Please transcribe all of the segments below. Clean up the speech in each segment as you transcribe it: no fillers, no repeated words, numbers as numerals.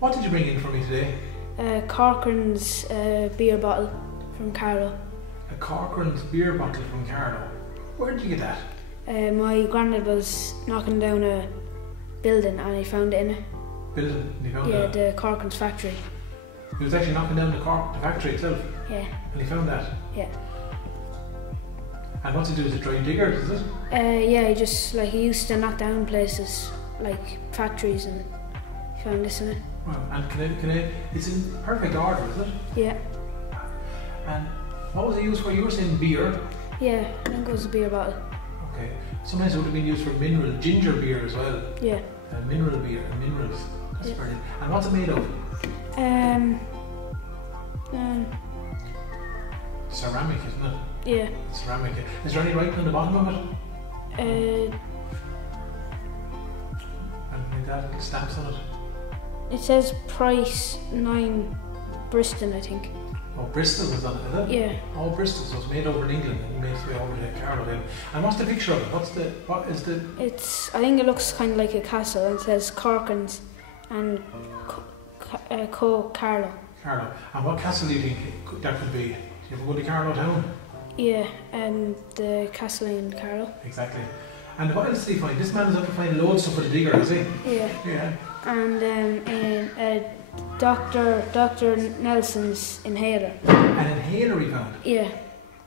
What did you bring in for me today? Corcoran's beer bottle from Carlow. A Corcoran's beer bottle from Carlow. Where did you get that? My granddad was knocking down a building and he found it in it. Building? And he found Yeah, that? the Corcoran's factory. He was actually knocking down the factory itself? Yeah. And he found that? Yeah. And what's he do? Is it dry diggers, is it? Yeah, he used to knock down places like factories and he found this in it. Wow. And it's in perfect order, is it? Yeah. And what was it used for? You were saying beer? Yeah, I think it was a beer bottle. Okay. Sometimes it would have been used for ginger beer as well. Yeah. Mineral beer and minerals. That's brilliant. And what's it made of? Ceramic, isn't it? Yeah. Ceramic. Is there any writing on the bottom of it? And like that, little stamps on it? It says price 9 Bristol, I think. Oh, Bristol was on it, is it? Yeah. Oh, Bristol, so it's made over in England and made its way over to Carlow then. And what's the picture of it? What is the... I think it looks kind of like a castle and it says Corcoran's and Carlow. Carlow. And what castle do you think that could be? Do you ever go to Carlow town? Yeah, the castle in Carlow. Exactly. And what else did he find? This man is up to find loads of stuff for the digger, is he? Yeah. Yeah. And Dr. Nelson's inhaler. An inhaler he found? Yeah.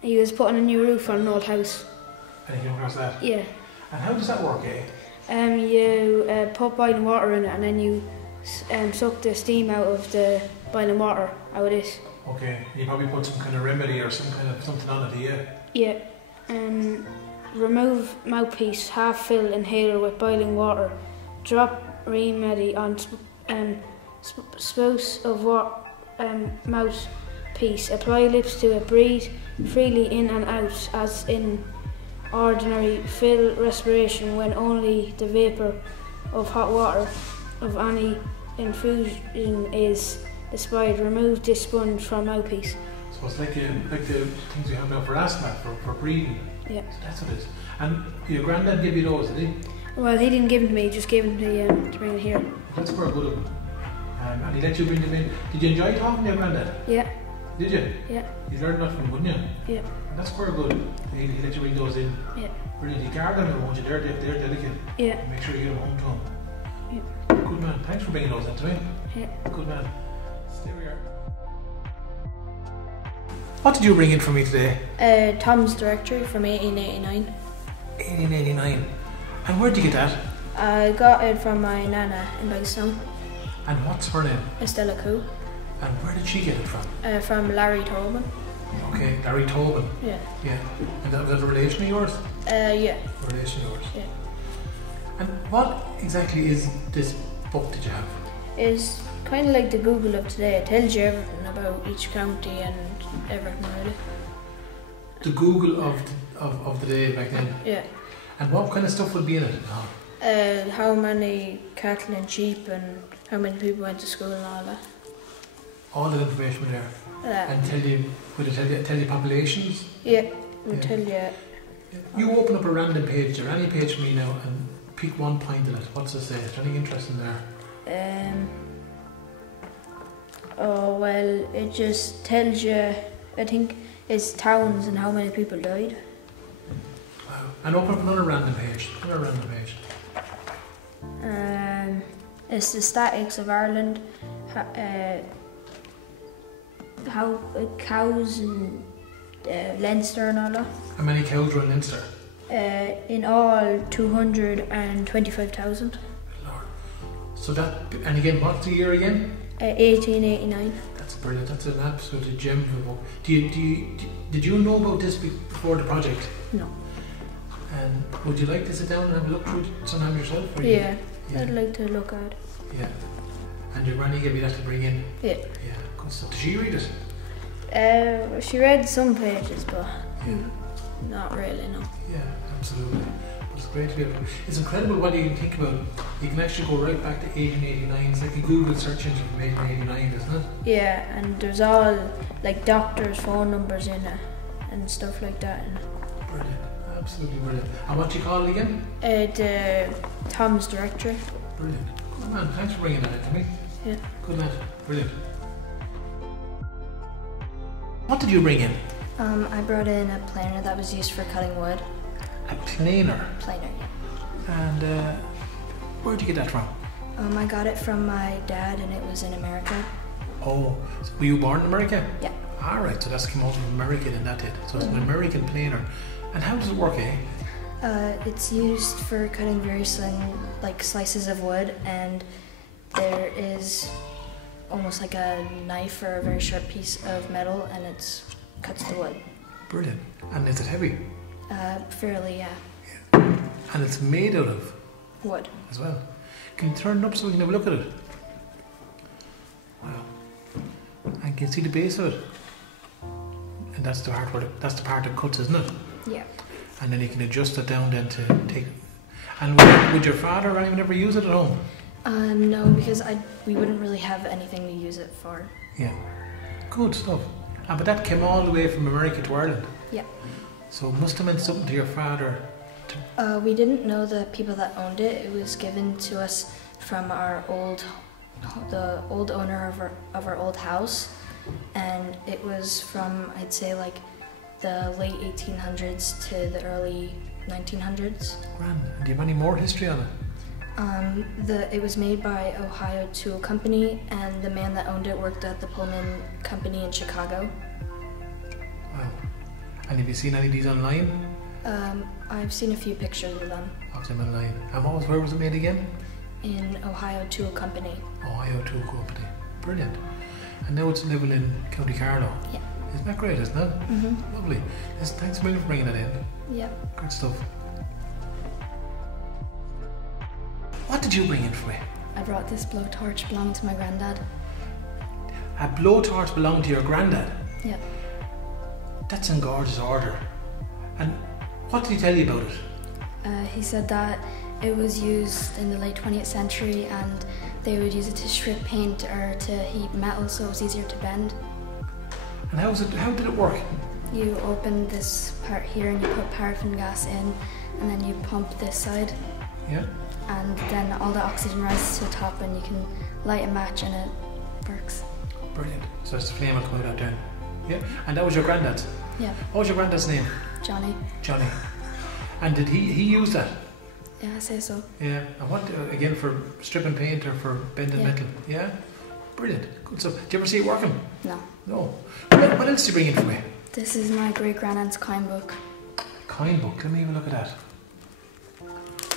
He was putting a new roof on an old house. And he came across that? Yeah. And how does that work, eh? You put boiling water in it and then you suck the steam out of the boiling water out of this. Okay. You probably put some kind of remedy or something on it, yeah? Yeah. Remove mouthpiece, half fill inhaler with boiling water. Drop remedy on spouse of mouthpiece. Apply lips to it. Breathe freely in and out as in ordinary. Fill respiration when only the vapour of hot water of any infusion is aspired. Remove this sponge from mouthpiece. So it's like the things we have now for asthma, for breathing. Yeah. So that's what it is. And your granddad gave you those, did he? Well, he didn't give them to me, he just gave them to bring it here. That's quite good of him. And he let you bring them in. Did you enjoy talking to your granddad? Yeah. Did you? Yeah. You learned that from him, wouldn't you? Yeah. And that's quite good. He let you bring those in. Yeah. Brilliant. You guard them, won't you? They're delicate. Yeah. Make sure you get them home to him. Yeah. Good man. Thanks for bringing those in to me. Yeah. Good man. Stay where you are. What did you bring in for me today? Tom's Directory from 1889. 1889. And where'd you get that? I got it from my nana in Bagstown. And what's her name? Estella Coo. And where did she get it from? From Larry Tobin. Okay, Larry Tobin. Yeah. Yeah. And that was a relation of yours? Yeah. A relation of yours? Yeah. And what exactly is this book that you have? It's kind of like the Google of today. It tells you everything about each county and everything really. The Google of the day back then? Yeah. And what kind of stuff would be in it? How many cattle and sheep and how many people went to school and all that. All that information there. And would it tell you populations? Yeah, would tell you. You open up a random page or any page for me now and pick one point in it. What's it say? Is there anything interesting there? Oh well, it just tells you. I think it's towns and how many people died. Wow. And open up another random page. It's the statics of Ireland. How cows and Leinster and all that. How many cows were in Leinster? In all, 225,000. Lord. So that, and again, what's the year again? 1889. That's brilliant. That's an absolute gem of a book. Did you know about this before the project? No. And would you like to sit down and have a look through it sometime yourself? Yeah, I'd like to look at it. Yeah. And your granny gave you that to bring in? Yeah. Yeah, good stuff. Did she read it? She read some pages, but not really, no. Yeah, absolutely. But it's great to be able to... It's incredible what you can think about. You can actually go right back to 1889. It's like a Google search engine from 1889, isn't it? Yeah, and there's all like doctors' phone numbers in it and stuff like that. Brilliant. Absolutely brilliant. And what do you call it again? The Tom's Directory. Brilliant. Good man, thanks for bringing that in to me. Yeah. Good lad. Brilliant. What did you bring in? I brought in a planer that was used for cutting wood. A planer? Planer, yeah. And where'd you get that from? I got it from my dad and it was in America. Oh, so were you born in America? Yeah. Alright, so that's come over from America then, that did. So it's an American planer. And how does it work, eh? It's used for cutting very slim, like slices of wood, and there is almost like a knife or a very sharp piece of metal, and it cuts the wood. Brilliant. And is it heavy? Fairly, yeah. And it's made out of Wood. as well. Can you turn it up so we can have a look at it? Wow. And can you see the base of it? And that's the part that's the part that cuts, isn't it? Yeah. And then you can adjust it down then to take. And would your father or anyone ever use it at home? No, because we wouldn't really have anything to use it for. Yeah. Good stuff. But that came all the way from America to Ireland. Yeah. So it must have meant something to your father. We didn't know the people that owned it. It was given to us from the old owner of our old house, and it was from, I'd say, like the late 1800s to the early 1900s. Grand. And do you have any more history on it? It was made by Ohio Tool Company, and the man that owned it worked at the Pullman Company in Chicago. Wow. And have you seen any of these online? I've seen a few pictures of them. Of them online. And where was it made again? In Ohio Tool Company. Ohio Tool Company. Brilliant. And now it's living in County Carlow. Yeah. Isn't that great, isn't it? Mm-hmm. Lovely. Listen, thanks a million for bringing that in. Yeah. Good stuff. What did you bring in for me? I brought this blowtorch belonging to my granddad. A blowtorch belonged to your granddad? Yeah. That's in gorgeous order. And what did he tell you about it? He said that it was used in the late 20th century and they would use it to strip paint or to heat metal so it was easier to bend. And how did it work? You open this part here and you put paraffin gas in and then you pump this side. Yeah. And then all the oxygen rises to the top and you can light a match and it works. Brilliant. So it's the flame will come out then. Yeah. And that was your granddad's? Yeah. What was your granddad's name? Johnny. Johnny. And did he use that? Yeah, I say so. Yeah. And what, again, for stripping paint or for bending Yeah. metal? Yeah. Brilliant. Good stuff. Did you ever see it working? No. No. What else did you bring in for me? This is my great grandaunt's coin book. Coin book. Let me have a look at that.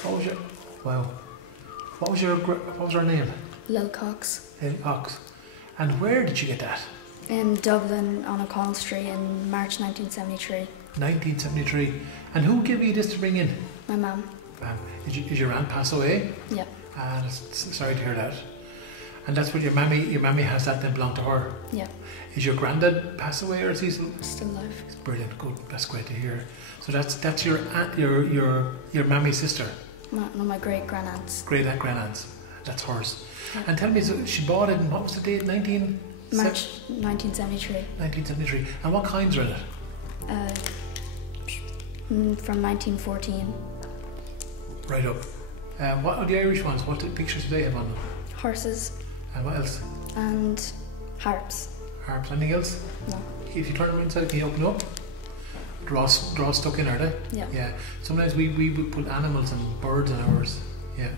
What was your... Wow. What was her name? Lil Cox. Lil Cox. And where did you get that? In Dublin on O'Connell Street in March 1973. 1973. And who gave you this to bring in? My mum. Is your aunt pass away? Yep. Sorry to hear that. And that's what your mammy has that then belong to her? Yep. Is your granddad passed away or is he still alive? It's brilliant, good. That's great to hear. So that's your aunt, your mammy's sister? No, my great grandaunt's. Great grandaunt's. That's hers. Yep. And tell me, so she bought it in, what was the date? March 1973. 1973. And what kinds are in it? From 1914. Right up. What are the Irish ones? What pictures do they have on them? Horses. And what else? And harps. Harps. Anything else? No. If you turn them inside, can you open up? Draw stuck in, are they? Yeah. Yeah. Sometimes we would put animals and birds in ours. Yeah.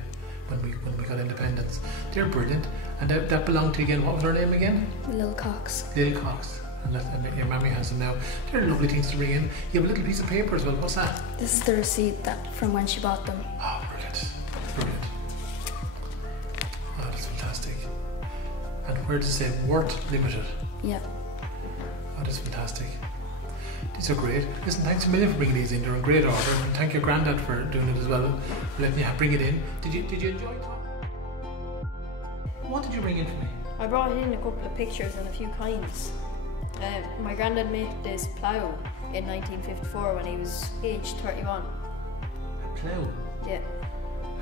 When we got independence. They're brilliant. And that belonged to, again, what was her name again? Lil Cox. Lil Cox. And your mammy has them now. They're lovely things to bring in. You have a little piece of paper as well. What's that? This is the receipt from when she bought them. Oh, brilliant. Brilliant. Oh, that's fantastic. And where does it say Worth Limited? Yeah. Oh, that's fantastic. These are great. Listen, thanks a million for bringing these in. They're in great order. And thank your granddad for doing it as well. Letting me bring it in. Did you enjoy it, Tom? What did you bring in for me? I brought in a couple of pictures and a few coins. My granddad made this plough in 1954 when he was aged 31. A plough? Yeah.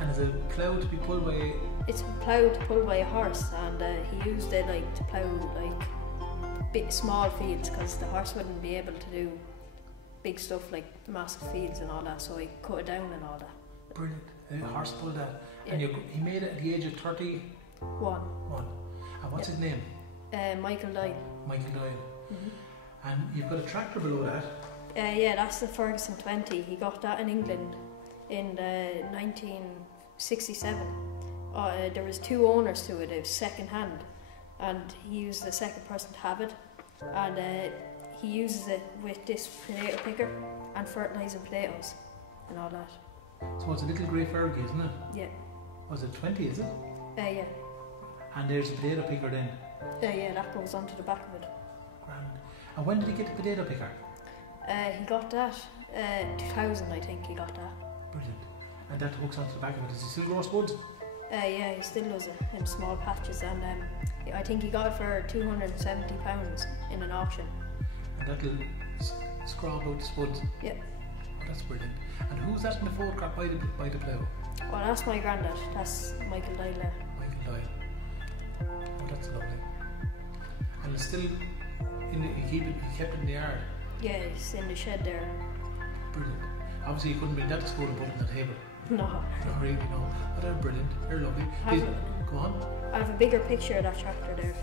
And is a plough to be pulled by... It's a plough pulled by a horse, and he used it to plough big small fields because the horse wouldn't be able to do big stuff like massive fields and all that, so he cut it down and all that. Brilliant. A horse pulled that. Yeah. And he made it at the age of 31. One. And what's his name? Michael Doyle. Michael Doyle. Mhm. And you've got a tractor below that. Yeah, that's the Ferguson 20. He got that in England in 1967. There was 2 owners to it. It was second hand, and he was the second person to have it. And he uses it with this potato picker and fertilising potatoes and all that. So it's a little grey Fergie, isn't it? Yeah. Was it 20, is it? Yeah. And there's the potato picker then. Yeah, that goes onto the back of it. Grand. And when did he get the potato picker? He got that 2000, I think he got that. Brilliant. And that hooks onto the back of it. Does he still grow spuds? Yeah, he still does it in small patches, and I think he got it for £270 in an auction. And that'll scrub out the spuds? Yeah. Oh, that's brilliant. And who's that in the photograph by the plough? Well, that's my granddad. That's Michael Doyle there. Michael Doyle. Oh, that's lovely. And it's still, he kept it in the yard? Yeah, he's in the shed there. Brilliant. Obviously you couldn't bring that to school and put it on the table. No. Not really, no. But they're brilliant. They're lovely. Go on. I have a bigger picture of that tractor there.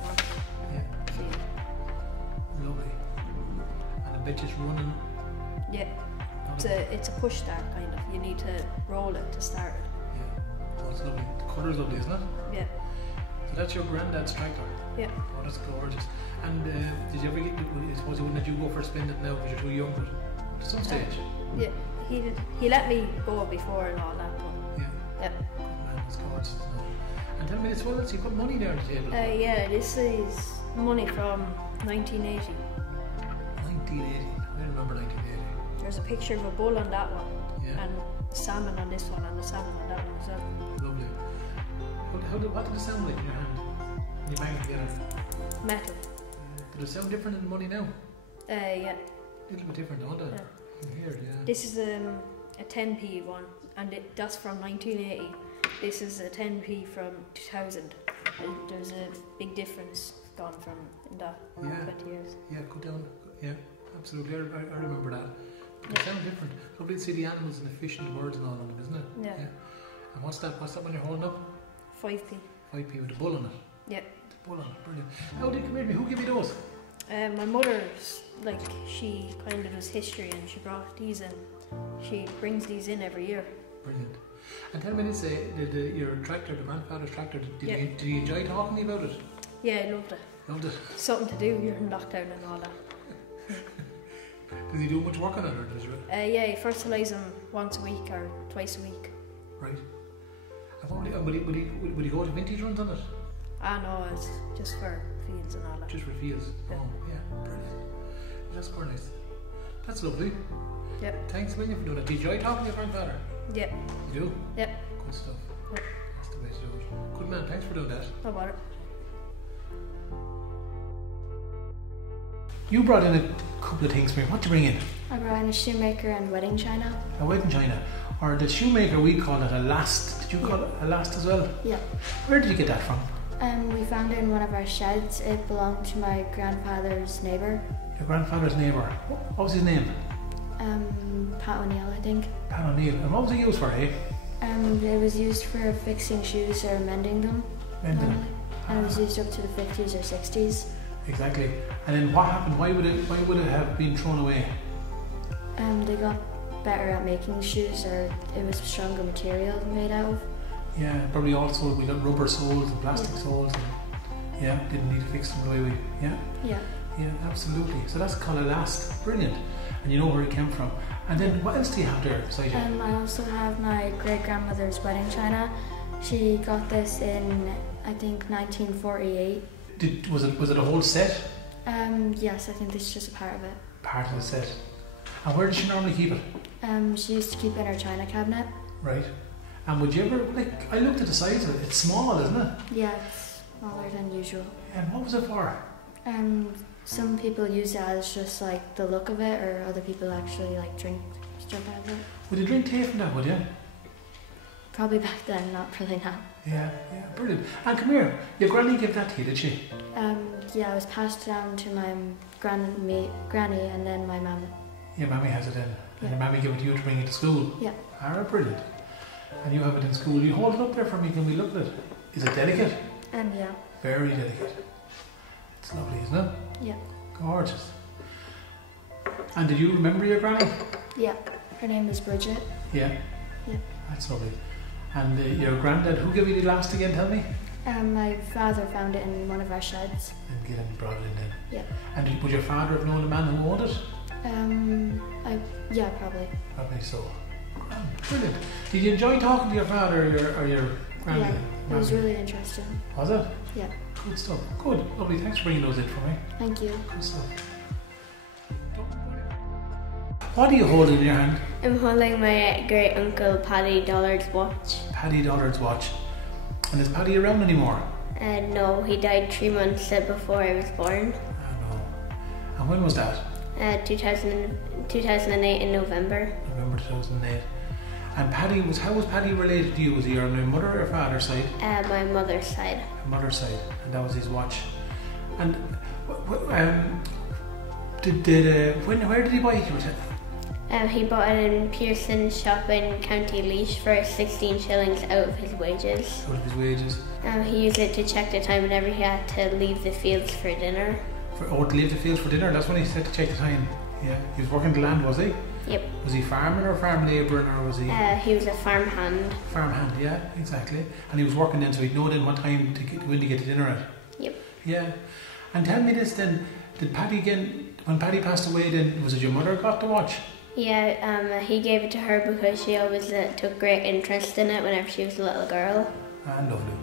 Yeah. See. Lovely. And I bet it's running. Yeah. It's a push start kind of. You need to roll it to start it. Yeah. Oh, it's lovely. The colour's lovely, isn't it? Yeah. So that's your granddad's tractor? Yeah. Oh, that's gorgeous. And did you ever get, I suppose you wouldn't let you go for a spin it now because you're too young, but at some stage? Yeah. He let me go before and all that. But Yeah. yeah. Good man, it's gorgeous. And tell me this, well, you put money there on the table? Yeah, this is money from 1980. 1980. I remember 1980. There's a picture of a bull on that one, Yeah. and salmon on this one, and the salmon on that one as well. Lovely. What did it sound like in your hand? When you bang it together? Metal. Did it sound different in money now? Yeah. A little bit different, don't it? Yeah. In here, yeah. This is a 10p one, and that's from 1980. This is a 10p from 2000. And there's a big difference gone from in that 20 years. Yeah, go down. Yeah, absolutely. I remember that. But they sound different. Lovely to see the animals and the fish and the birds and all on them, isn't it? Yeah. And what's that? What's that one you're holding up? 5p. 5p with a bull on it. Yeah. The bull on it, brilliant. How did you come in? Who gave you those? My mother's she kind of does history, and she brought these in. She brings these in every year. Brilliant. And tell me this, your tractor, the grandfather's tractor, did he enjoy talking to you about it? Yeah, I loved it. Loved it. Something to do during lockdown and all that. Does he do much work on it, or does he? Yeah, he fertilises them once a week or twice a week. Right. Would he go to vintage runs on it? No, it's just for fields and all that. Just for fields? Yeah. Oh, yeah, brilliant. That's quite nice. That's lovely. Yep. Thanks a million for doing it. Do you enjoy talking to your grandfather? Yep. You do? Yep. Good stuff. Yep. That's the way to do it. Good man, thanks for doing that. No bother. You brought in a couple of things for me. What did you bring in? I brought in a shoemaker and wedding china. A wedding china. Or the shoemaker, we call it a last. Did you call it a last as well? Yeah. Where did you get that from? We found it in one of our sheds. It belonged to my grandfather's neighbour. Your grandfather's neighbour. What was his name? Pat O'Neill, I think. Pat O'Neill. And what was it used for, eh? It was used for fixing shoes or mending them. Mending them. Normally. And it was used up to the 50s or 60s. Exactly. And then what happened? Why would it have been thrown away? They got better at making shoes, or it was stronger material made out of. Yeah, probably also we got rubber soles and plastic soles. And, yeah, didn't need to fix them the way we. Yeah. Yeah. Yeah, absolutely. So that's called a last. Brilliant. And you know where it came from. And then what else do you have there beside you? I also have my great grandmother's wedding china. She got this in, I think, 1948. Was it a whole set? Yes, I think this is just a part of it. Part of the set. And where did she normally keep it? She used to keep it in her china cabinet. Right. And would you ever, I looked at the size of it. It's small, isn't it? Yeah, it's smaller than usual. And what was it for? Some people use it as just like the look of it, or other people actually like drink stuff out of it. Would you drink tea from that, would you? Probably back then, not really now. Yeah, brilliant. And come here, your granny gave that to you, did she? Yeah, it was passed down to my granny and then my mum. Yeah, Mammy has it in. Yeah. And your Mammy gave it to you to bring it to school? Yeah. Ah, brilliant. And you have it in school. You hold it up there for me, can we look at it? Is it delicate? Yeah. Very delicate. It's lovely, isn't it? Yeah. Gorgeous. And did you remember your granny? Yeah. Her name is Bridget. Yeah. Yeah. That's lovely. And your granddad, who gave you the last again, tell me? My father found it in one of our sheds. And Gillen brought it in then. Yeah. And would your father have known the man who owned it? Yeah, probably. Probably so. Brilliant. Did you enjoy talking to your father or your granny? Yeah, it was really interesting. Was it? Yeah. Good stuff. Good. Lovely. Thanks for bringing those in for me. Thank you. Good stuff. What are you holding in your hand? I'm holding my great uncle Paddy Dollard's watch. Paddy Dollard's watch. And is Paddy around anymore? No, he died 3 months before I was born. I know. And when was that? 2008 in November. November 2008. And how was Paddy related to you? Was he on your mother or father's side? My mother's side. Mother's side. And that was his watch. And where did he buy it? He bought it in Pearson's shop in County Laois for 16 shillings out of his wages. Out of his wages. He used it to check the time whenever he had to leave the fields for dinner. To leave the fields for dinner? That's when he said to check the time. Yeah. He was working the land, was he? Yep. Was he farming or farm labouring or was he? He was a farm hand. Farm hand, yeah, exactly. And he was working then, so he'd know then what time when to get to dinner at. Yep. Yeah. And tell me this then, did Paddy when Paddy passed away then, was it your mother got the watch? Yeah, he gave it to her because she always took great interest in it whenever she was a little girl. Ah, lovely.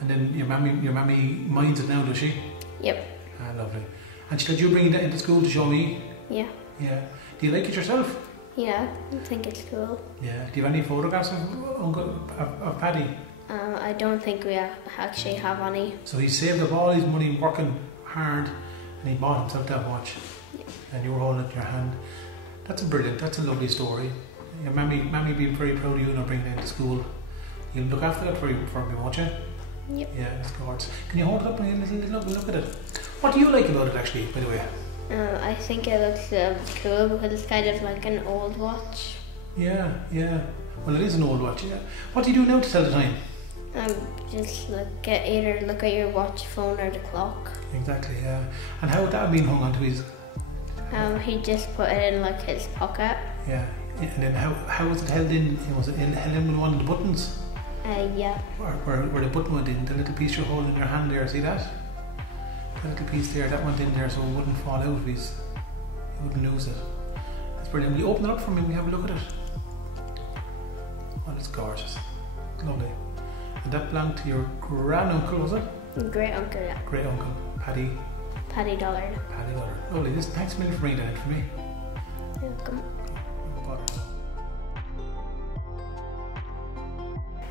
And then your mammy minds it now, does she? Yep. Ah, lovely. And she said you bring it into school to show me? Yeah. Yeah. Do you like it yourself? Yeah, I think it's cool. Yeah. Do you have any photographs of Paddy? I don't think we actually have any. So he saved up all his money working hard and he bought himself that watch. Yeah. And you were holding it in your hand. That's a lovely story. Your mammy being very proud of you and bringing it into school. You'll look after that for me, won't you? Yep. Yeah, that's gorgeous. Can you hold it up and look at it? What do you like about it actually, by the way? I think it looks cool because it's kind of like an old watch. Yeah, yeah. Well, it is an old watch, yeah. What do you do now to tell the time? Just either look at your watch, phone or the clock. Exactly, yeah. And how would that have been hung onto his? He just put it in like his pocket. Yeah. And then how was it held in? Was it held in with one of the buttons? Yeah. Where the button went in, the little piece you're holding in your hand there, see that? The little piece there, that went in there so it wouldn't fall out of his, you wouldn't lose it. That's brilliant. Will you open it up for me and we have a look at it? Oh, it's gorgeous. Lovely. And that belonged to your granduncle, was it? Great uncle, yeah. Great uncle, Paddy Dollard. Paddy Dollard. Lovely. Thanks a million for bringing that in for me. You're welcome.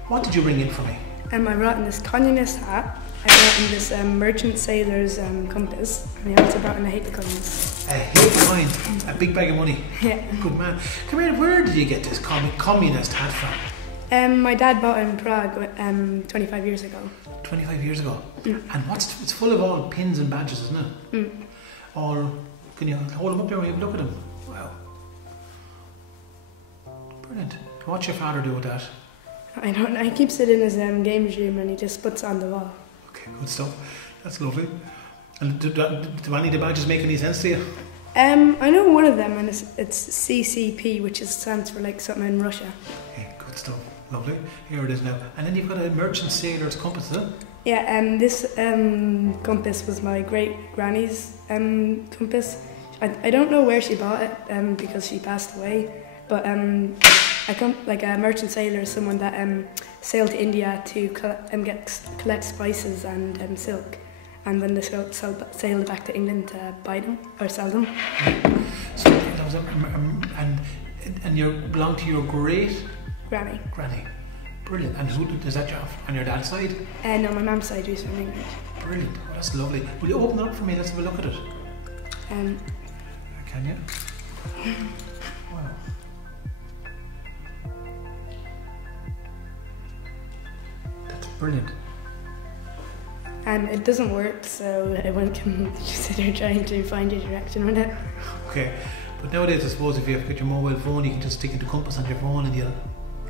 What did you bring in for me? I brought in this communist hat, I brought in this merchant sailor's compass, and I also brought in a hate the coins. A hate coin, a big bag of money. Yeah. Good man. Come here, where did you get this communist hat from? My dad bought it in Prague 25 years ago. 25 years ago? Mm. And it's full of all pins and badges, isn't it? Mm. All, can you hold them up there and have a look at them? Wow. Brilliant. What's your father do with that? I don't know, he keeps it in his games room and he just puts it on the wall. Okay, good stuff. That's lovely. And do any of the badges make any sense to you? I know one of them, and it's CCP, which stands for like something in Russia. Okay, good stuff. Lovely. Here it is now. And then you've got a merchant sailor's compass, is it? Yeah, this compass was my great granny's compass. I don't know where she bought it because she passed away, but like a merchant sailor is someone that sailed to India to collect spices and silk, and then they sailed back to England to buy them or sell them. So that was and you belong to your great granny. Brilliant. And is that on your dad's side? No, my mum's side is from England. Brilliant. Oh, that's lovely. Will you open it up for me? Let's have a look at it. Can you? Wow. That's brilliant. And it doesn't work, so I won't sit there trying to find your direction with it. Okay, but nowadays I suppose if you've got your mobile phone, you can just stick into compass on your phone and you'll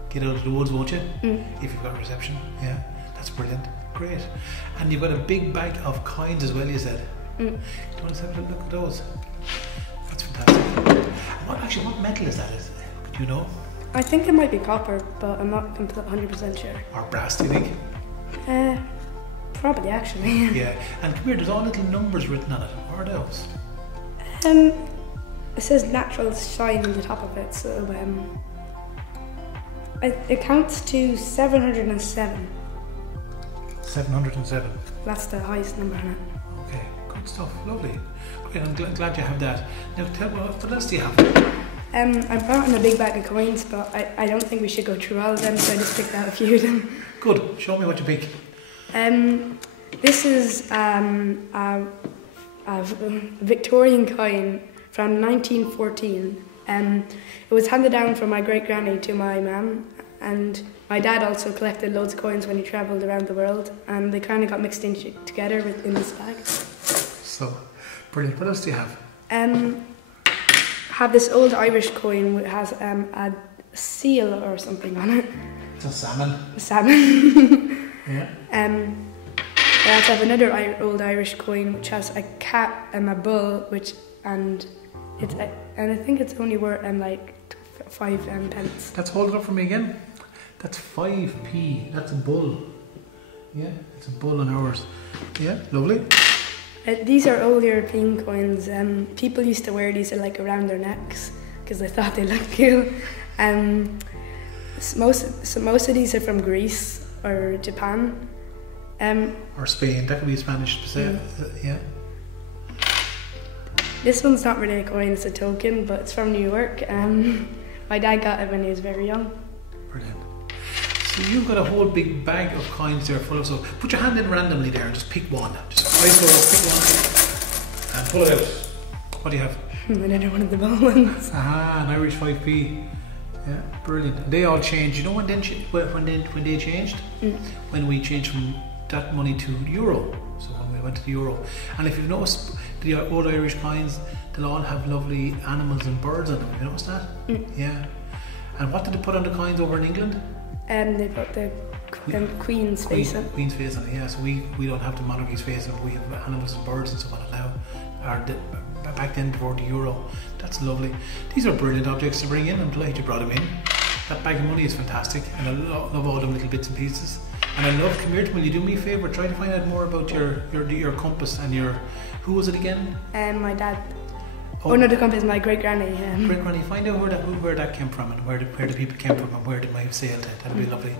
get out of the woods, won't you? Mm. If you've got reception. Yeah, that's brilliant. Great. And you've got a big bag of coins as well, you said. Mm. Do you want to have a look at those? That's fantastic. What metal is that? Do you know? I think it might be copper, but I'm not 100% sure. Or brass, do you think? Probably actually. Yeah. And come here, there's all little numbers written on it. What are those? It says natural shine on the top of it, so it counts to 707. 707. That's the highest number on it. Okay, good stuff. Lovely. Great, I'm glad you have that. Now tell me, what else do you have? I brought in a big bag of coins, but I don't think we should go through all of them, so I just picked out a few of them. Good. Show me what you pick. This is a Victorian coin from 1914. It was handed down from my great granny to my mum, and my dad also collected loads of coins when he travelled around the world, and they kind of got mixed in together in this bag. So, brilliant. What else do you have? Have this old Irish coin which has a seal or something on it. It's a salmon. Salmon. Yeah. I also have another old Irish coin which has a cat and a bull, and I think it's only worth like 5 pence. Let's hold it up for me again. That's 5p. That's a bull. Yeah, it's a bull on ours. Yeah, lovely. These are old European coins. People used to wear these like around their necks because they thought they looked cool. Most of these are from Greece or Japan. Or Spain. That could be Spanish. Yeah. This one's not really a coin; it's a token, but it's from New York. My dad got it when he was very young. Brilliant. So you've got a whole big bag of coins there full of stuff. Put your hand in randomly there and just pick one. Just eyes closed, pick one and pull it out. What do you have? Another one of the bull ones. Ah, an Irish 5p. Yeah, brilliant. They all changed. You know when they changed? When we changed from that money to euro. So when we went to the euro. And if you've noticed, the old Irish coins, they'll all have lovely animals and birds on them. Have you noticed that? Yeah. And what did they put on the coins over in England? They put the Queen's face on it. Queen's face on it, yeah. So we don't have the monarchy's face on it. We have animals and birds and so on it now. Back then before the euro. That's lovely. These are brilliant objects to bring in. I'm delighted you brought them in. That bag of money is fantastic, and I love all them little bits and pieces. And I love, come here, will you do me a favour? Try to find out more about your compass and your, who was it again? My dad. Oh no, the compass, my great granny. Great granny, find out where that came from and where the people came from and where they might have sailed to. That'd be lovely.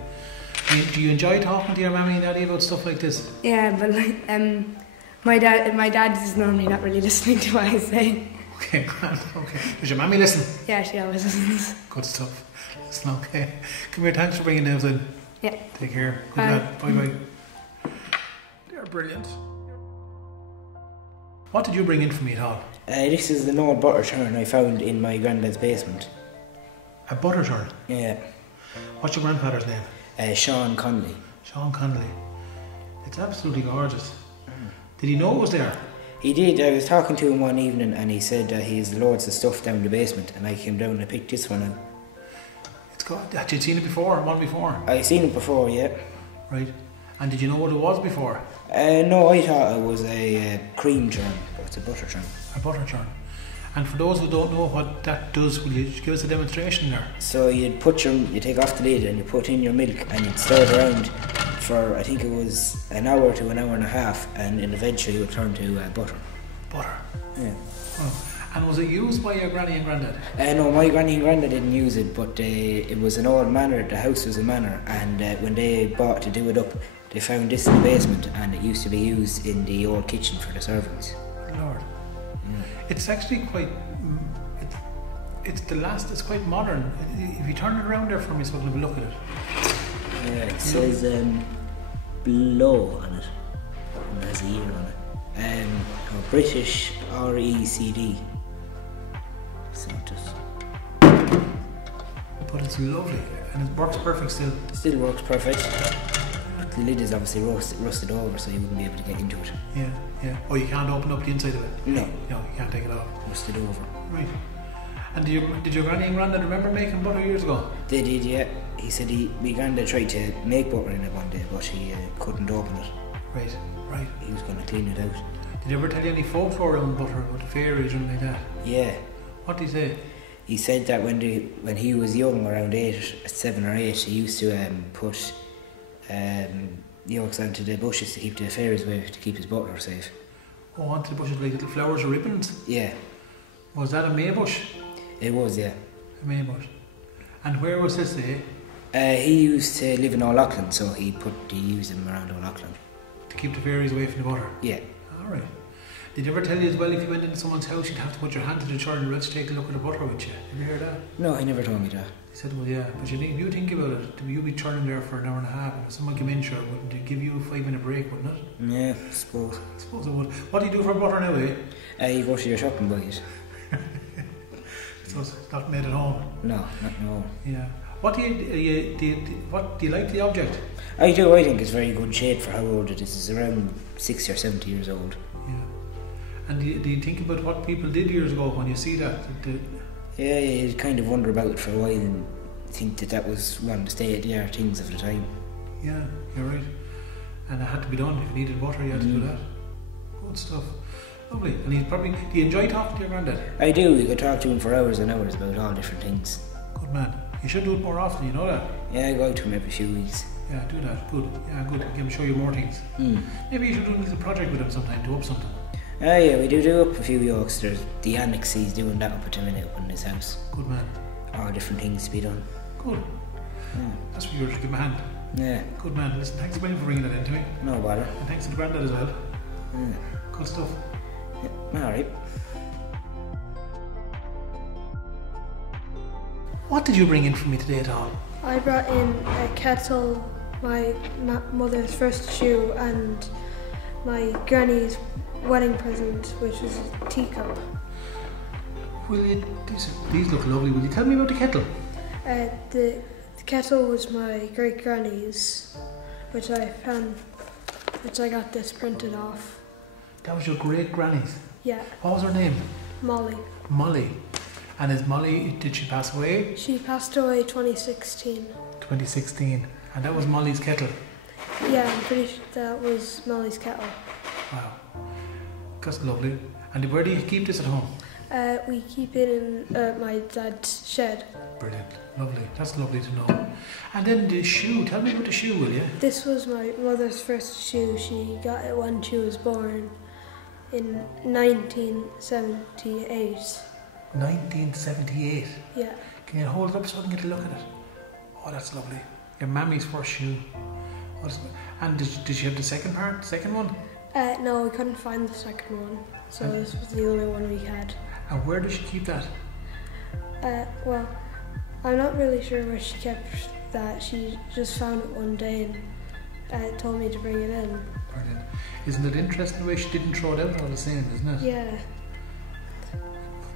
Do you enjoy talking to your mammy and daddy about stuff like this? Yeah, but like, my dad is normally not really listening to what I say. Okay, grand. Okay. Does your mammy listen? Yeah, she always listens. Good stuff. Listen, okay. Come here, thanks for bringing those in. Yeah. Take care. Good lad. Bye bye. They're brilliant. What did you bring in for me at all? This is an old butter churn I found in my granddad's basement. A butter churn? Yeah. What's your grandfather's name? Sean Connolly. Sean Connolly. It's absolutely gorgeous. Did he know it was there? He did. I was talking to him one evening and he said he has loads of stuff down the basement, and I came down and I picked this one up. It's got. Had you seen it before? One before? I seen it before, yeah. Right. And did you know what it was before? No, I thought it was a cream churn, but it's a butter churn. A butter churn. And for those who don't know what that does, will you give us a demonstration there? So you take off the lid and you put in your milk and you'd stir it around for, I think it was an hour to an hour and a half, and then eventually it would turn to butter. Butter? Yeah. Oh. And was it used by your granny and granddad? No, my granny and granddad didn't use it, but it was an old manor. The house was a manor, and when they bought to do it up, they found this in the basement, and it used to be used in the old kitchen for the servants. Lord. Yeah. It's actually quite. It's quite modern. If you turn it around there for me, so I can have a look at it. Yeah, it says blow on it, and it has a year on it. British RECD. So just. But it's lovely, and it works perfect still. Still works perfect. The lid is obviously rusted over, so you wouldn't be able to get into it. Yeah, yeah. Oh, you can't open up the inside of it? No. No, you can't take it off. Rusted over. Right. And did your granny and granddad remember making butter years ago? They did, yeah. He said my granddad tried to make butter in it one day, but he couldn't open it. Right. He was going to clean it out. Did he ever tell you any folklore around butter about the fairies or anything like that? Yeah. What did he say? He said that when he was young, around 7 or 8, he used to put yolks onto the bushes to keep the fairies away, to keep his butter safe. Oh, onto the bushes like little flowers or ribbons? Yeah. Was that a maybush? It was, yeah. A maybush. And where was this, he used to live in O'Loughlin, so he used them around O'Loughlin. To keep the fairies away from the butter? Yeah. Alright. Did he ever tell you as well, if you went into someone's house, you'd have to put your hand to the churn and to take a look at the butter with you? Did you hear that? No, he never told me that. He said, well, yeah, but you think about it, you'd be churning there for an hour and a half, and if someone came in, sure, wouldn't it give you a 5-minute break, wouldn't it? Yeah, I suppose. I suppose it would. What do you do for butter now, You go to your shop and buy it. So it's not made at home? No, not at all. Yeah. What do you like the object? I do. I think it's very good shape for how old it is. It's around 60 or 70 years old. Yeah. And do you think about what people did years ago when you see that? Yeah, you kind of wonder about it for a while and think that was one of the state-of-the-art things of the time. Yeah, you're right. And it had to be done. If you needed water, you had to do that. Good stuff. Lovely. And do you enjoy talking to your granddad? I do. You could talk to him for hours and hours about all different things. Good man. You should do it more often, you know that? Yeah, I go out to him every few weeks. Yeah, do that. Good. Yeah, good. He can show you more things. Maybe you should do a little project with him sometime, do up something. Yeah, we do up a few yolks. There's the annex, he's doing that up at the minute up in his house. Good man. All different things to be done. Good. That's what you're to give him a hand. Yeah. Good man. Listen, thanks a million for bringing that in to me. No bother. And thanks to the granddad as well. Good stuff. Yeah, alright. What did you bring in for me today at all? I brought in a kettle, my mother's first shoe, and my granny's wedding present, which is a teacup. These look lovely. Will you tell me about the kettle? The kettle was my great granny's, which I got this printed off. That was your great granny's? Yeah. What was her name? Molly. Molly. And did she pass away? She passed away 2016. 2016. And that was Molly's kettle? Yeah, I'm pretty sure that was Molly's kettle. Wow. That's lovely. And where do you keep this at home? We keep it in my dad's shed. Brilliant. Lovely. That's lovely to know. And then the shoe. Tell me about the shoe, will you? This was my mother's first shoe. She got it when she was born in 1978. 1978? Yeah. Can you hold it up so I can get a look at it? Oh, that's lovely. Your mammy's first shoe. And did she have the second one? No, we couldn't find the second one. So this was the only one we had. And where does she keep that? Well, I'm not really sure where she kept that. She just found it one day and told me to bring it in. Brilliant. Isn't it interesting the way she didn't throw it out all the same, isn't it? Yeah.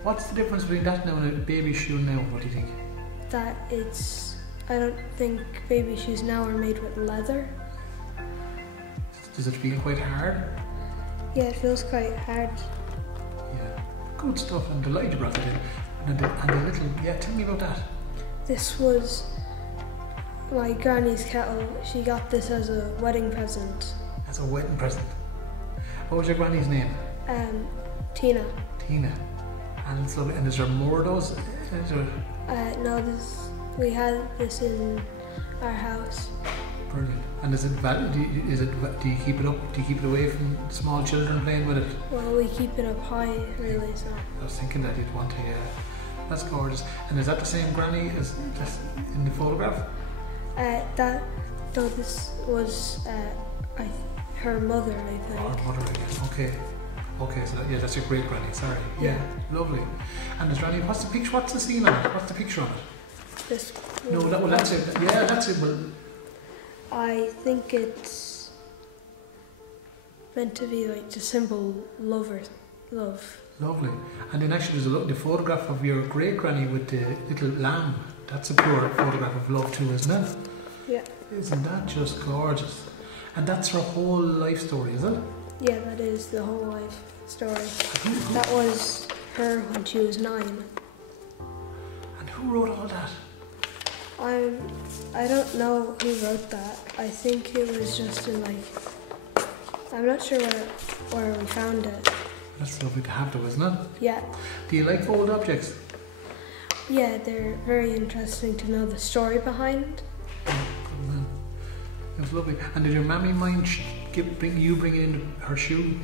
What's the difference between that now and a baby shoe now? What do you think? I don't think baby shoes now are made with leather. Does it feel quite hard? Yeah, it feels quite hard. Yeah. Good stuff. I'm delighted you brought it in. And the little, tell me about that. This was my granny's kettle. She got this as a wedding present. As a wedding present? What was your granny's name? Tina. Tina. And it's lovely. And is there more of those? No, we had this in our house. Brilliant. And is it valid? Do you keep it up? Do you keep it away from small children playing with it? Well, we keep it up high, really. So. I was thinking that you'd want to. Yeah. That's gorgeous. And is that the same granny as in the photograph? This was her mother, I think. Oh, her mother again. Okay. Okay, so that's your great granny. Sorry. Yeah. Lovely. And is granny? What's the picture? What's the scene on it? What's the picture on it? This. No, that's it. Yeah, that's it. Well, I think it's meant to be like to symbol love. Lovely. And then actually there's the photograph of your great granny with the little lamb. That's a pure photograph of love too, isn't it? Yeah. Isn't that just gorgeous? And that's her whole life story, is it? Yeah, that is the whole life story. That was her when she was 9. Who wrote all that? I don't know who wrote that. I think it was just in like, I'm not sure where we found it. That's lovely to have though, isn't it? Yeah. Do you like folded objects? Yeah, they're very interesting to know the story behind. Oh, good man. It was lovely. And did your mammy mind bringing in her shoe?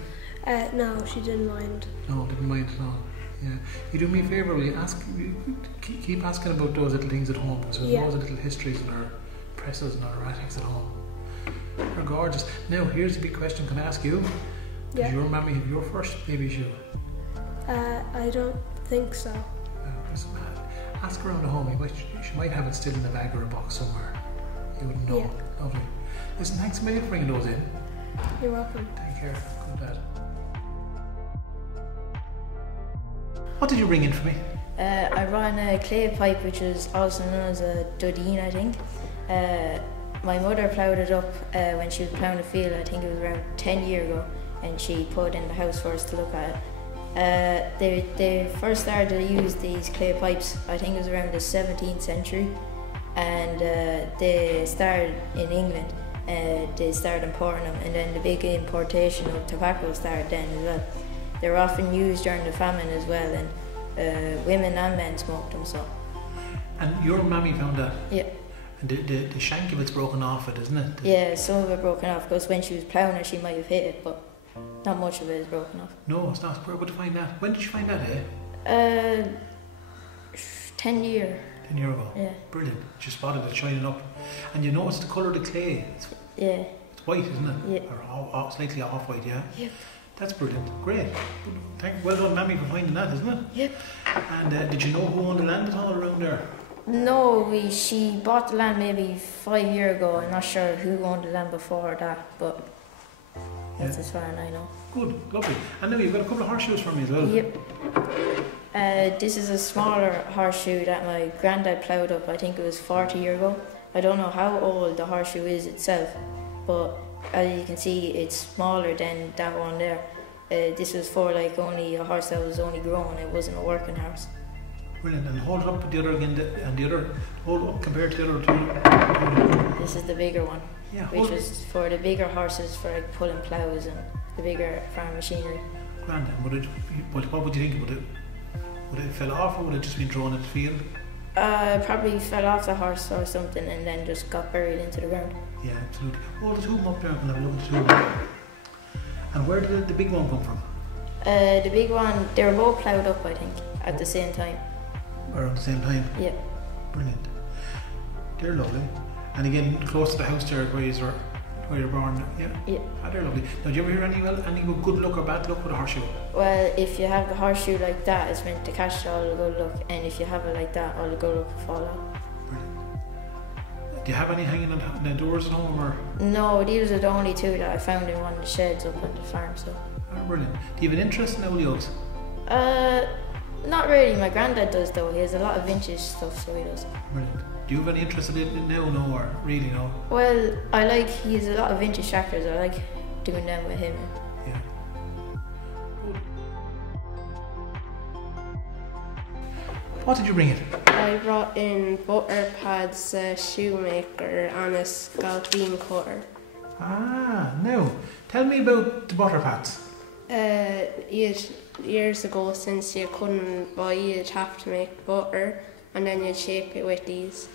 No, she didn't mind. No, didn't mind at all. Yeah. You do me a favour, will you keep asking about those little things at home, because there's loads of little histories in our presses and our attics at home. They're gorgeous. Now, here's a big question. Can I ask you? Yeah. Did your mammy have your first baby shoe? I don't think so. Ask around the home. She might have it still in a bag or a box somewhere. You wouldn't know. Yeah. Lovely. Listen, thanks a million for bringing those in. You're welcome. Take care. Good dad. What did you bring in for me? I ran a clay pipe, which was also known as a dudeen, I think. My mother ploughed it up when she was ploughing a field. I think it was around 10 years ago, and she put it in the house for us to look at it. They first started to use these clay pipes, I think it was around the 17th century, and they started in England. They started importing them, and then the big importation of tobacco started then as well. They were often used during the famine as well, and women and men smoked them. So. And your mammy found that? Yeah. And the shank of it's broken off it, isn't it? Yeah, some of it broken off, because when she was ploughing it she might have hit it, but not much of it is broken off. No, it's not. Where would you find that? When did you find that, eh? 10 years. 10 years ago? Yeah. Brilliant. She spotted it shining up. And you notice the colour of the clay. Yeah. It's white, isn't it? Yeah. Or slightly off-white, yeah? Yep. That's brilliant. Great. Well done, mammy, for finding that, isn't it? Yep. And did you know who owned the land at all around there? No, she bought the land maybe 5 years ago. I'm not sure who owned the land before that, but that's as far as I know. Good, lovely. And now you've got a couple of horseshoes for me as well. Yep. This is a smaller horseshoe that my granddad ploughed up. I think it was 40 years ago. I don't know how old the horseshoe is itself, but as you can see, it's smaller than that one there. This was for like only a horse that was only growing. It wasn't a working horse. Brilliant. And hold it up with the other again, and the other, hold up compared to the other two. This is the bigger one, which was for the bigger horses, for like pulling ploughs and the bigger farm machinery. Grand. And what would you think? Would it fell off, or would it just been thrown at the field? Probably fell off the horse or something and then just got buried into the ground. Yeah, absolutely. Hold the tube up there and have a look at the tube. And where did the big one come from? The big one, they were both ploughed up, I think, at the same time. Around the same time? Yeah. Brilliant. They're lovely. And again, close to the house there where you're born, yeah? Yeah. Oh, they're lovely. Now, do you ever hear any good luck or bad luck with a horseshoe? Well, if you have the horseshoe like that, it's meant to catch all the good luck, and if you have it like that, all the good luck will fall out. Brilliant. Do you have any hanging on the doors at home, or? No, these are the only two that I found in one of the sheds up on the farm, so. Oh, brilliant. Do you have an interest in old yokes? Not really. My granddad does though. He has a lot of vintage stuff, so he does. Brilliant. Do you have any interest in it now, no, or really no? Well, he has a lot of vintage tractors. I like doing them with him. Yeah. Good. What did you bring in? I brought in butter pads, a shoemaker and a scalp bean cutter. Ah, now, tell me about the butter pads. Years ago, since you couldn't buy, you'd have to make butter and then you'd shape it with these.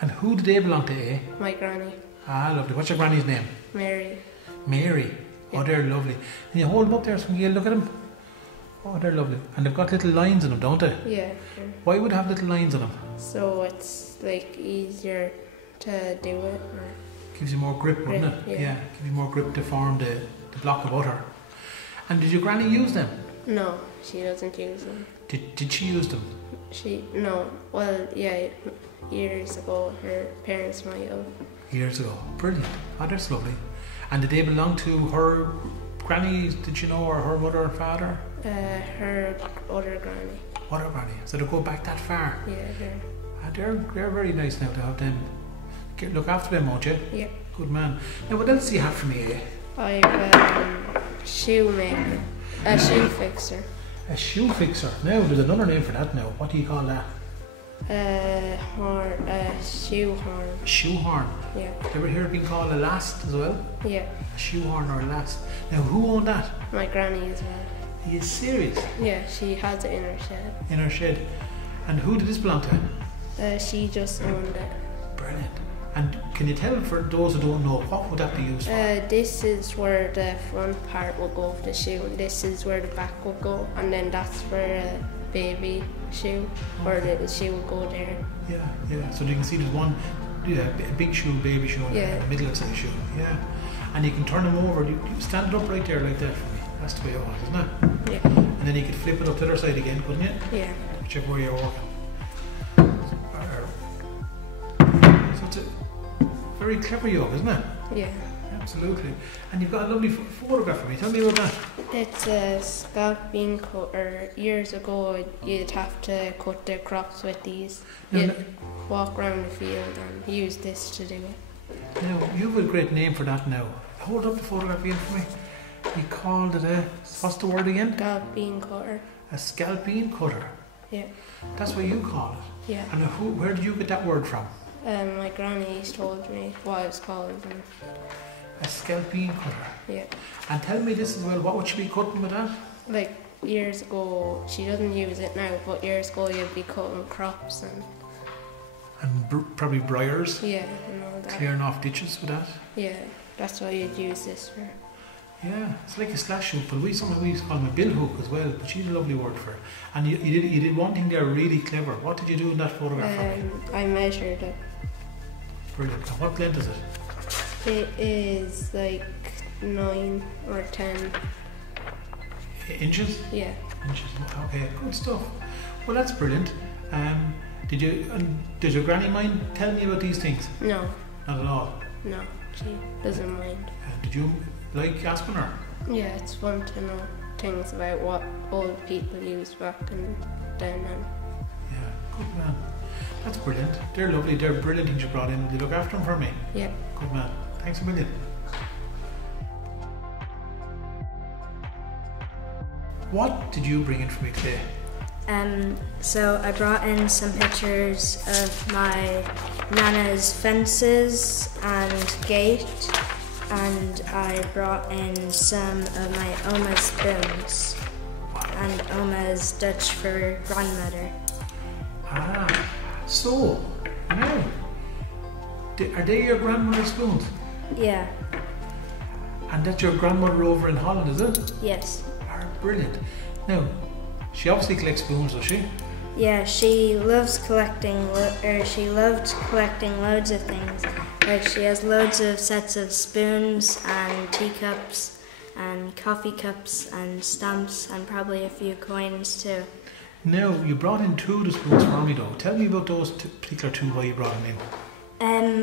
And who do they belong to, eh? My granny. Ah, lovely. What's your granny's name? Mary. Mary. Yeah. Oh, they're lovely. And you hold them up there so you look at them. Oh, they're lovely. And they've got little lines in them, don't they? Yeah. Why would they have little lines in them? So it's like easier to do it. Gives you more grip, wouldn't it? Yeah. Gives you more grip to form the block of butter. And did your granny use them? No, she doesn't use them. Did she use them? No. Well, yeah, years ago her parents might have. Years ago. Brilliant. Oh, that's lovely. And did they belong to her granny, did you know, or her mother and father? Her other granny. Other granny. So they go back that far? Yeah, they're very nice now to have them. Look after them, won't you? Yeah. Good man. Now, what else do you have for me, eh? I've a shoemaker. A shoe fixer. A shoe fixer. Now, there's another name for that now. What do you call that? Shoehorn. Shoehorn. Yeah. Do you ever hear it being called a last as well? Yeah. A shoehorn or a last. Now, who owned that? My granny as well. Are you serious? Yeah, she has it in her shed. In her shed. And who did this belong to? She just owned it. Brilliant. And can you tell, for those who don't know, what would that be used for? This is where the front part will go of the shoe, and this is where the back will go, and then that's where a baby shoe, or the shoe will go there. Yeah, yeah. So you can see there's one, a big shoe, baby shoe, and a middle of the shoe. Yeah. And you can turn them over. You stand it up right there like that for me. That's the way it was, isn't it? Yeah. And then you could flip it up to the other side again, couldn't you? Yeah. Whichever way you're working. So it's a very clever yoke, isn't it? Yeah. Absolutely. And you've got a lovely photograph for me. Tell me about that. It's a scalp bean cutter. Years ago, you'd have to cut the crops with these. You'd walk around the field and use this to do it. Now, you have a great name for that now. Hold up the photograph again for me. You called it a, what's the word again? Scalp bean cutter. A scalp bean cutter. Yeah. That's what you call it. Yeah. And where did you get that word from? My granny told me what it's called. A scalp bean cutter. Yeah. And tell me this as well, what would she be cutting with that? Like years ago, she doesn't use it now, but years ago you'd be cutting crops and probably briars. Yeah, and all that. Clearing off ditches with that. Yeah, that's what you'd use this for. Yeah, it's like a slash hook, but sometimes we used to call them a bill hook as well, but she's a lovely word for it. And you did one thing there really clever. What did you do in that photograph for me? I measured it. Brilliant. And what length is it? It is like 9 or 10 inches? Yeah. Inches. Okay, good stuff. Well, that's brilliant. Did your granny mind telling me about these things? No. Not at all? No, she doesn't mind. Did you like asking her? Yeah, it's fun to know things about what old people used back then. Yeah, good man. That's brilliant. They're lovely. They're brilliant things you brought in. Will you look after them for me? Yeah. Good man. Thanks a million. What did you bring in for me today? So I brought in some pictures of my Nana's fences and gate, and I brought in some of my Oma's spoons and Oma's Dutch for grandmother. Ah, so now, are they your grandmother's spoons? Yeah. And that's your grandmother over in Holland, is it? Yes. Ah, brilliant. Now, she obviously collects spoons, does she? Yeah, she loves collecting, she loved collecting loads of things. Like she has loads of sets of spoons and teacups and coffee cups and stamps and probably a few coins too. Now, you brought in 2 of the spoons for me though. Tell me about those particular 2, why you brought them in.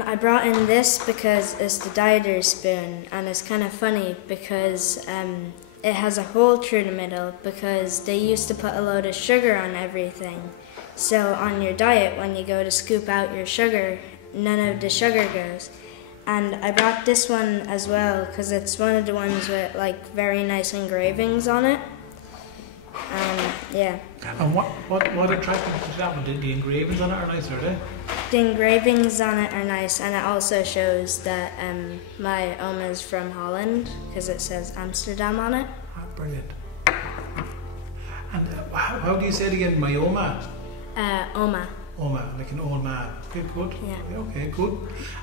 I brought in this because it's the dieter spoon, and it's kind of funny because it has a hole through the middle because they used to put a load of sugar on everything. So on your diet, when you go to scoop out your sugar, none of the sugar goes. And I brought this one as well because it's one of the ones with like very nice engravings on it. Yeah. And what attracted you to that one? The engravings on it are nice, are they? The engravings on it are nice, and it also shows that my Oma's from Holland because it says Amsterdam on it. Ah, brilliant. And how do you say it again? My Oma? Oma. Oma, like an old man. Okay, good. Yeah. Okay, good.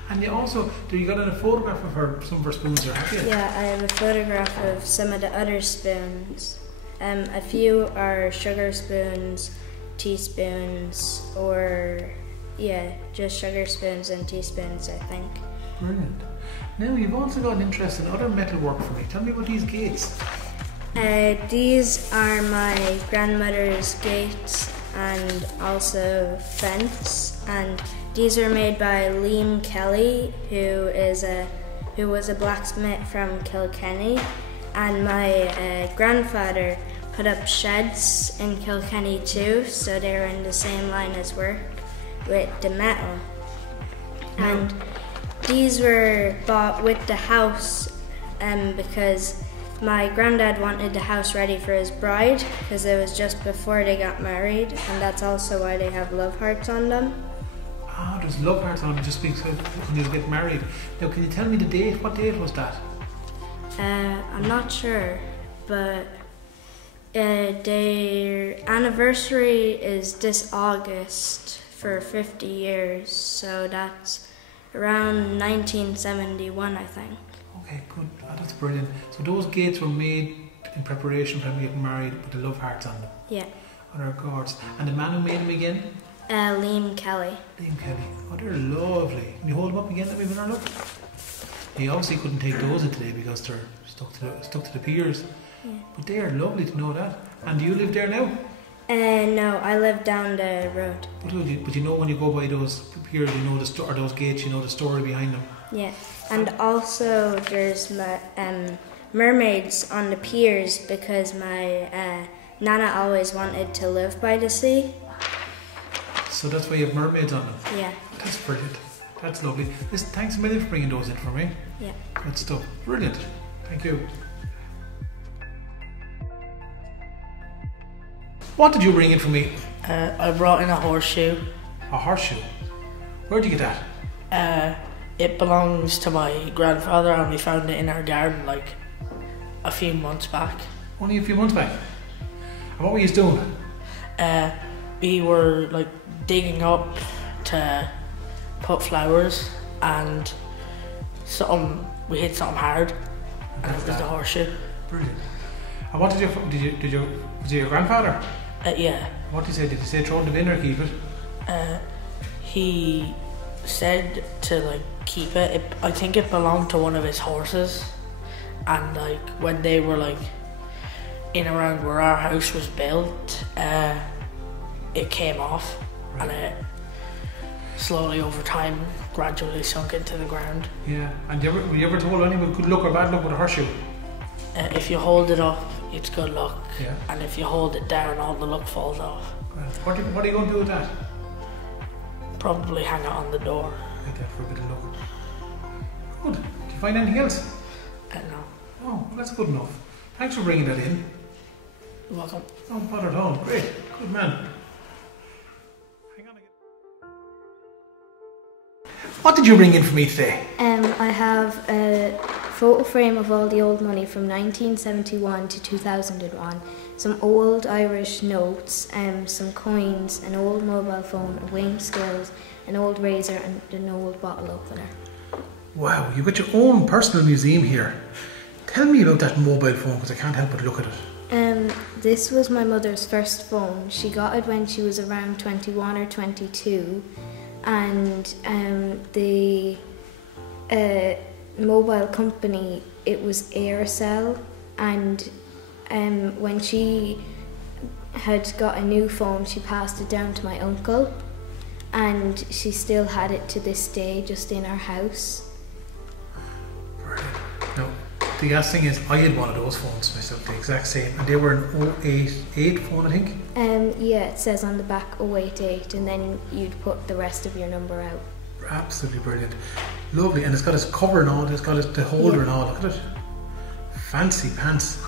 And you also, you got a photograph of her, some of her spoons there, have you? Yeah, I have a photograph of some of the other spoons. A few are sugar spoons, teaspoons, or just sugar spoons and teaspoons, I think. Brilliant. Now you've also got an interest in other metalwork for me. Tell me about these gates. These are my grandmother's gates and also fence, and these are made by Liam Kelly, who was a blacksmith from Kilkenny, and my grandfather put up sheds in Kilkenny too, so they were in the same line as work with the metal. And these were bought with the house because My granddad wanted the house ready for his bride because it was just before they got married, and that's also why they have love hearts on them. Ah, there's love hearts on them just because when they get married. Now, can you tell me the date? What date was that? I'm not sure, but their anniversary is this August for 50 years, so that's around 1971, I think. Okay, good. Oh, that's brilliant. So those gates were made in preparation for them getting married with the love hearts on them. Yeah. On our guards. And the man who made them again? Liam Kelly. Liam Kelly. Oh, they're lovely. Can you hold them up again? Let me have another look. He obviously couldn't take those in today because they're stuck to the piers. Yeah. But they are lovely to know that. And do you live there now? No, I live down the road. But you know when you go by those piers, you know or those gates, you know the story behind them. Yeah, and also there's mermaids on the piers because my Nana always wanted to live by the sea. So that's why you have mermaids on them? Yeah. That's brilliant. That's lovely. Listen, thanks a million for bringing those in for me. Yeah. Good stuff. Brilliant. Thank you. What did you bring in for me? I brought in a horseshoe. A horseshoe? Where'd you get that? It belongs to my grandfather and we found it in our garden like a few months back. Only a few months back? And what were you doing? We were like digging up to put flowers and we hit something hard and it was the horseshoe. Brilliant. And what was it your grandfather? Yeah. What did he say? Did he say throw it in the bin or keep it? He said to like keep it. I think it belonged to one of his horses, and like when they were like in around where our house was built, it came off, right. And it slowly over time gradually sunk into the ground. Yeah. And were you ever told anyone good luck or bad luck with a horseshoe? If you hold it up, it's good luck. Yeah. And if you hold it down, all the luck falls off. What are you going to do with that? Probably hang it on the door. Like that for a bit of luck. Good. Did you find anything else? No. Oh, well, that's good enough. Thanks for bringing that in. You're welcome. Don't bother at all. Great. Good man. Hang on again. What did you bring in for me today? I have a photo frame of all the old money from 1971 to 2001, some old Irish notes, some coins, an old mobile phone, a weighing scales, an old razor and an old bottle opener. Wow, you've got your own personal museum here. Tell me about that mobile phone because I can't help but look at it. This was my mother's first phone. She got it when she was around 21 or 22, and the mobile company, it was Aircell, and when she had got a new phone she passed it down to my uncle, and she still had it to this day just in our house. Brilliant. Now, the gas thing is I had one of those phones myself, the exact same, and they were an 088 phone, I think. Yeah, it says on the back 088, and then you'd put the rest of your number out. Absolutely brilliant. Lovely, and it's got its cover and all, it's got the holder and all, look at it. Fancy pants.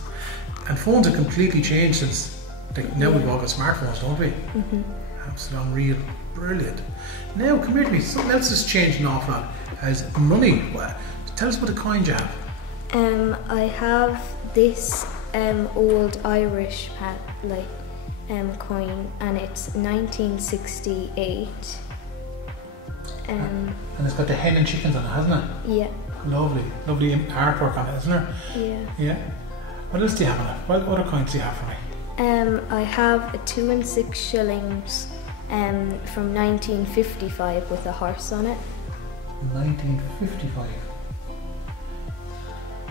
And phones have completely changed since, like now we've all got smartphones, don't we? Mm-hmm. Absolutely unreal. Brilliant. Now, come here to me, something else has changed an awful lot, as money. Well, tell us what the coins you have. I have this old Irish coin, and it's 1968. And it's got the hen and chickens on it, hasn't it? Yeah. Lovely, lovely artwork on it, isn't there? Yeah. Yeah. What else do you have on it? What other coins do you have for me? I have a 2 and 6 shillings from 1955 with a horse on it. 1955.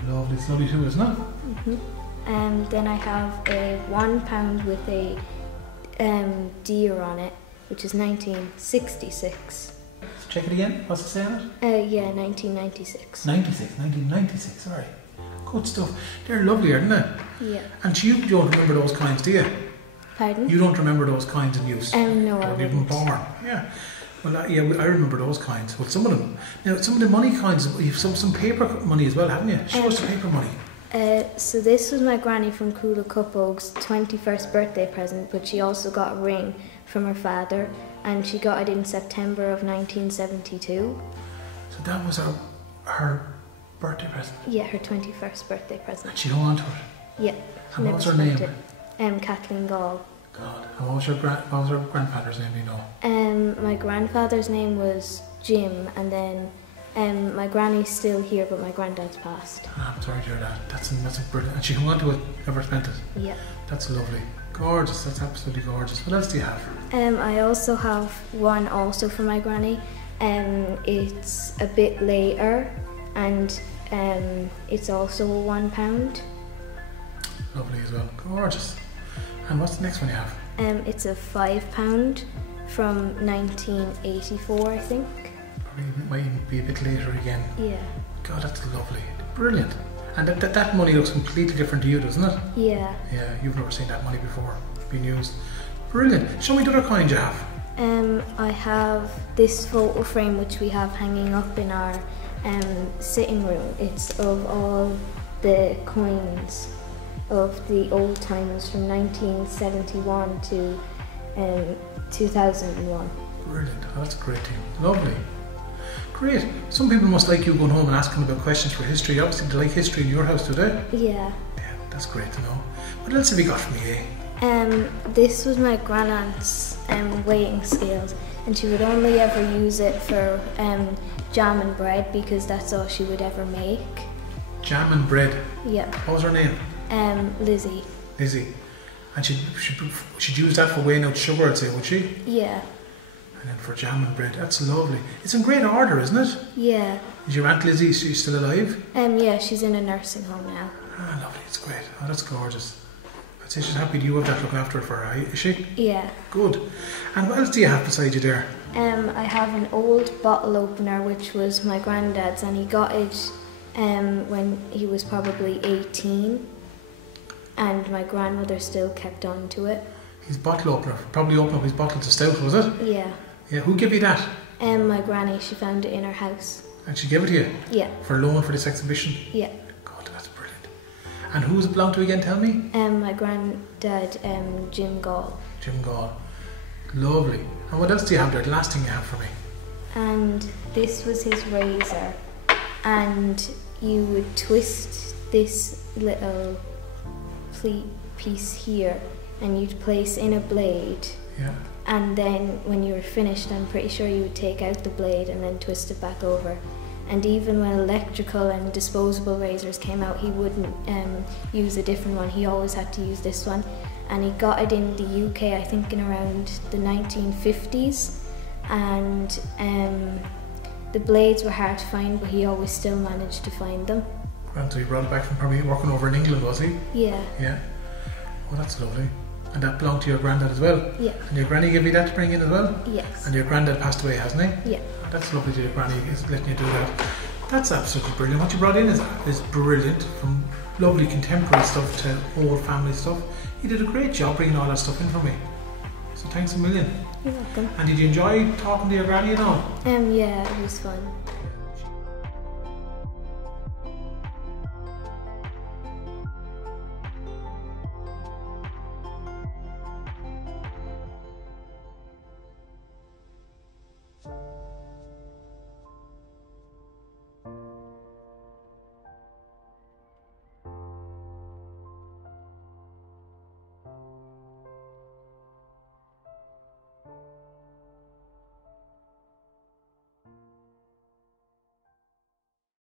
Lovely, it's lovely too, isn't it? Mm-hmm. Then I have a £1 with a deer on it, which is 1966. Check it again. What's it saying on it? Yeah, 1996. 1996, sorry. Good stuff. They're lovely, aren't they? Yeah. And you don't remember those coins, do you? Pardon? You don't remember those coins in use? No, I wouldn't. Even born. Yeah. Well, I remember those coins. Well, some of them. Now, some of the money coins, you've some paper money as well, haven't you? Show us the paper money. So this was my granny from Carlow Arts 21st birthday present, but she also got a ring from her father, and she got it in September of 1972. So that was her birthday present? Yeah, her 21st birthday present. And she hung on to it? Yeah. And what was her name? Kathleen Gall. God. And what was her grandfather's name, do you know? My grandfather's name was Jim, and then my granny's still here, but my granddad's passed. I'm sorry to hear that. That's brilliant. And she hung on to it, never spent it? Yeah. That's lovely. Gorgeous, that's absolutely gorgeous. What else do you have? I also have one also for my granny. It's a bit later, and it's also £1. Lovely as well. Gorgeous. And what's the next one you have? It's a £5 from 1984, I think. Probably might even be a bit later again. Yeah. God, that's lovely. Brilliant. And that money looks completely different to you, doesn't it? Yeah. Yeah, you've never seen that money before being used. Brilliant. Show me the other coins you have. I have this photo frame which we have hanging up in our sitting room. It's of all the coins of the old times from 1971 to 2001. Brilliant. Oh, that's a great thing. Lovely. Great. Some people must like you going home and asking about questions for history. Obviously they like history in your house, do they? Yeah. Yeah, that's great to know. What else have you got for me, eh? This was my grandaunt's weighing scales, and she would only ever use it for jam and bread because that's all she would ever make. Jam and bread? Yeah. What was her name? Lizzie. Lizzie. And she'd use that for weighing out sugar, I'd say, would she? Yeah. And then for jam and bread. That's lovely. It's in great order, isn't it? Yeah. Is your Aunt Lizzie, she's still alive? Yeah, she's in a nursing home now. Ah, lovely. It's great. Oh, that's gorgeous. I'd say she's happy you have that looking after her for her, is she? Yeah. Good. And what else do you have beside you there? I have an old bottle opener which was my granddad's, and he got it when he was probably 18, and my grandmother still kept on to it. His bottle opener, probably opened up his bottle to stout, was it? Yeah. Yeah, who gave you that? My granny, she found it in her house. And she gave it to you? Yeah. For loan for this exhibition? Yeah. God, that's brilliant. And who does it belong to again, tell me? My granddad, Jim Gall. Jim Gall. Lovely. And what else do you have there? The last thing you have for me? And this was his razor. And you would twist this little piece here, and you'd place in a blade. Yeah. And then when you were finished, I'm pretty sure you would take out the blade and then twist it back over. And even when electrical and disposable razors came out, he wouldn't use a different one. He always had to use this one. And he got it in the UK, I think in around the 1950s. And the blades were hard to find, but he always still managed to find them. Grand, so he brought it back from probably working over in England, was he? Yeah. Yeah. Oh, that's lovely. And that belonged to your granddad as well? Yeah. And your granny gave you that to bring in as well? Yes. And your granddad passed away, hasn't he? Yeah. That's lovely that your granny is letting you do that. That's absolutely brilliant. What you brought in is brilliant, from lovely contemporary stuff to old family stuff. You did a great job bringing all that stuff in for me. So thanks a million. You're welcome. And did you enjoy talking to your granny at all? Yeah, it was fun.